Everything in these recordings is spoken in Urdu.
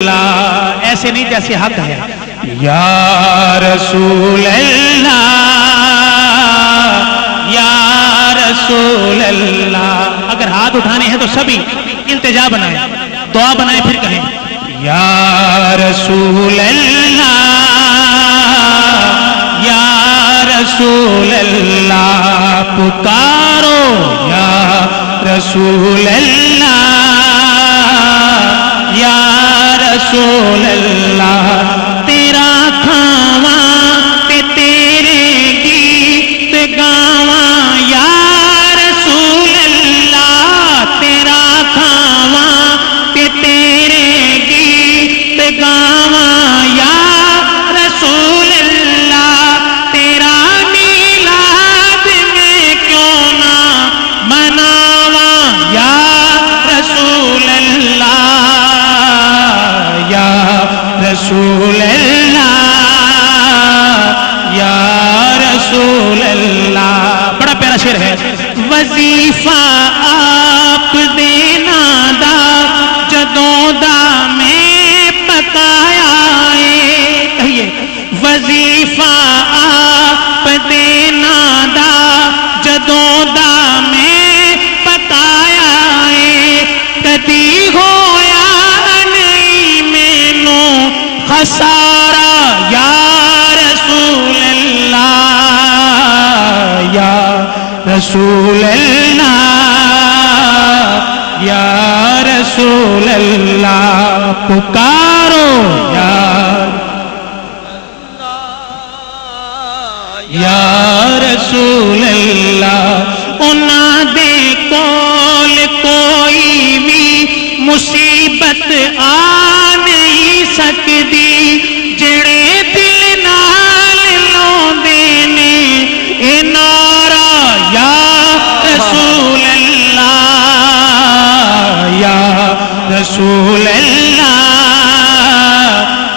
اللہ ایسے نہیں جیسے حق ہے یا رسول اللہ یا رسول اللہ. اگر ہاتھ اٹھانے ہیں تو سبھی التجا بنائیں, دعا بنائیں, پھر کہیں یا رسول اللہ یا رسول اللہ. پکارو یا رسول اللہ یا رسول اللہ. تیرا کھاواں تے تیرے گیت گاواں یا رسول اللہ. تیرا کھاواں تے تیرے گیت گاواں یا رسول اللہ. تیرا میلاد میں کیوں نہ مناواں یا رسول اللہ رسول اللہ یا رسول اللہ. بڑا پیارا شعر ہے. وظیفہ آپ دینا دا جدوں دا میں پکایا ہے. کہیے وظیفہ آپ دینا دا جدوں دا میں پکایا ہے. کدی ہویا خسارا یا رسول اللہ یا رسول اللہ یا رسول اللہ. پکارو یا رسول اللہ. انہاں دے کول کوئی بھی مصیبت آ نہیں سکدی جڑے دل نال لاؤندے نے اے نعرہ یا رسول اللہ یا رسول اللہ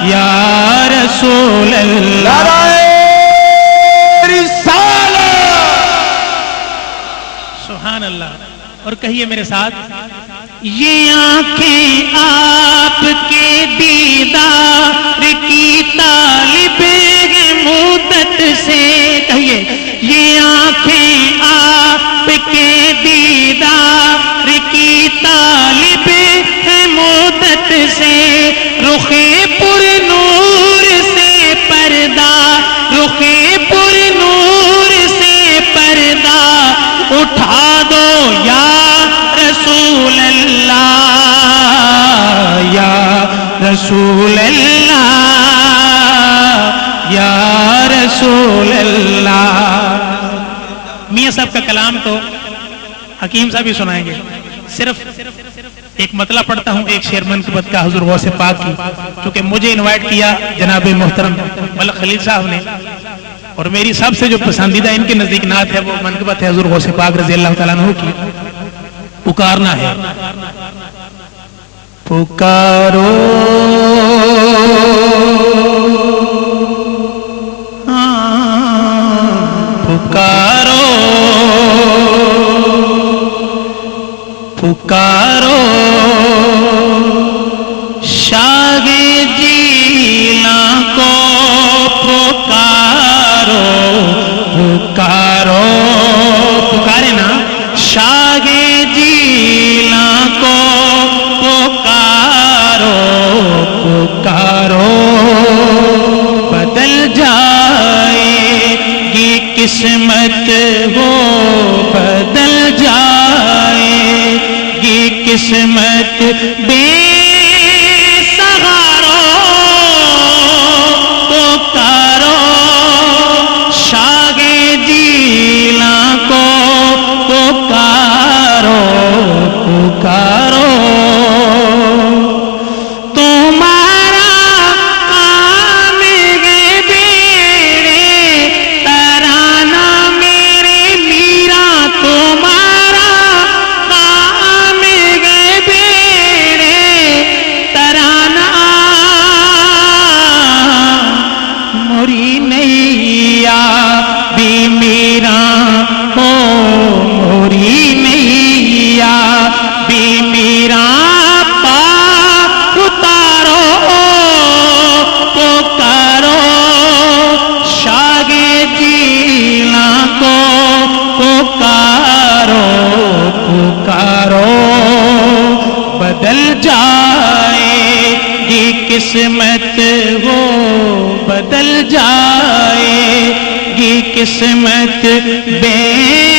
یا رسول اللہ. سبحان اللہ. اور کہیے میرے ساتھ یہ آنکھیں آپ کے دیدار کی طالب ہیں مدت سے. کہیے یہ آنکھیں آپ کے دیدار کی طالب ہیں مدت سے. رخ پر نور سے پردہ رخ پر نور سے پردہ اٹھا دو یا رسول اللہ یا رسول اللہ یا رسول اللہ. میاں صاحب کا کلام تو حکیم صاحب ہی سنائیں گے. صرف ایک مطلب پڑھتا ہوں ایک شعر منقبت کا حضور غوث پاک کی, چونکہ مجھے انوائٹ کیا جناب محترم ملک خلیل صاحب نے, اور میری سب سے جو پسندیدہ ان کے نزدیک نعت ہے وہ منقبت ہے حضور غوث پاک رضی اللہ تعالیٰ عنہ کی. پکارنا ہے پکارو پکارو پکارو شاہ جیلاں کو پکارو پکارو. پکارے نا شاہ جیلاں کو پکارو پکارو. بدل جائے گی قسمت وہ بدل جائے گی قسمت بے سہارو پکارو شاہ جیلاں کو پکارو پکارو. تمہارا پکارو بدل جائے گی قسمت وہ بدل جائے گی قسمت بے